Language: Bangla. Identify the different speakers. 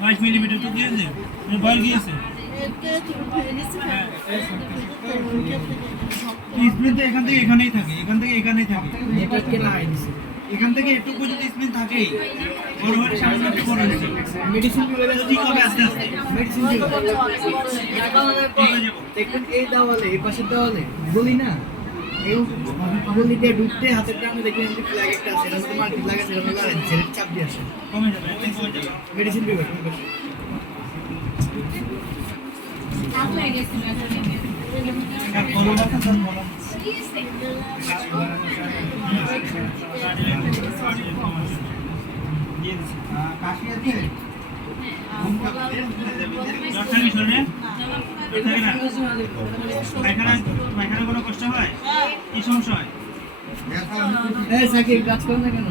Speaker 1: বাইশ মিলিমিটার তো দিয়েছে বল গিয়েছে স্পিন এখান থেকে এখানেই থাকে এখান থেকে এখানেই থাকে। এখান থেকে একটু যদি স্পিন থাকেই বড় সামনে একটু বড় হয়েছে
Speaker 2: মেডিসিন
Speaker 1: ঠিক হবে আস্তে আস্তে।
Speaker 2: মেডিসিন
Speaker 1: ঠিক যাব?
Speaker 2: দেখবেন এই দেওয়ালে এই পাশের দেওয়ালে বলি না। বলি ঢুকতে হাতের টানে দেখবেন যে ফ্ল্যাগ একটা আছে এরকম মাল্টি ফ্ল্যাগ আছে এরকম লাগে ছেড়ে চাপ দিয়ে আসে
Speaker 1: কমে যাবে একদিন কমে যাবে।
Speaker 2: মেডিসিন বিভাগ
Speaker 1: আর কি সমস্যা হয়?
Speaker 2: এই সাকিব কাজ করো না কেন?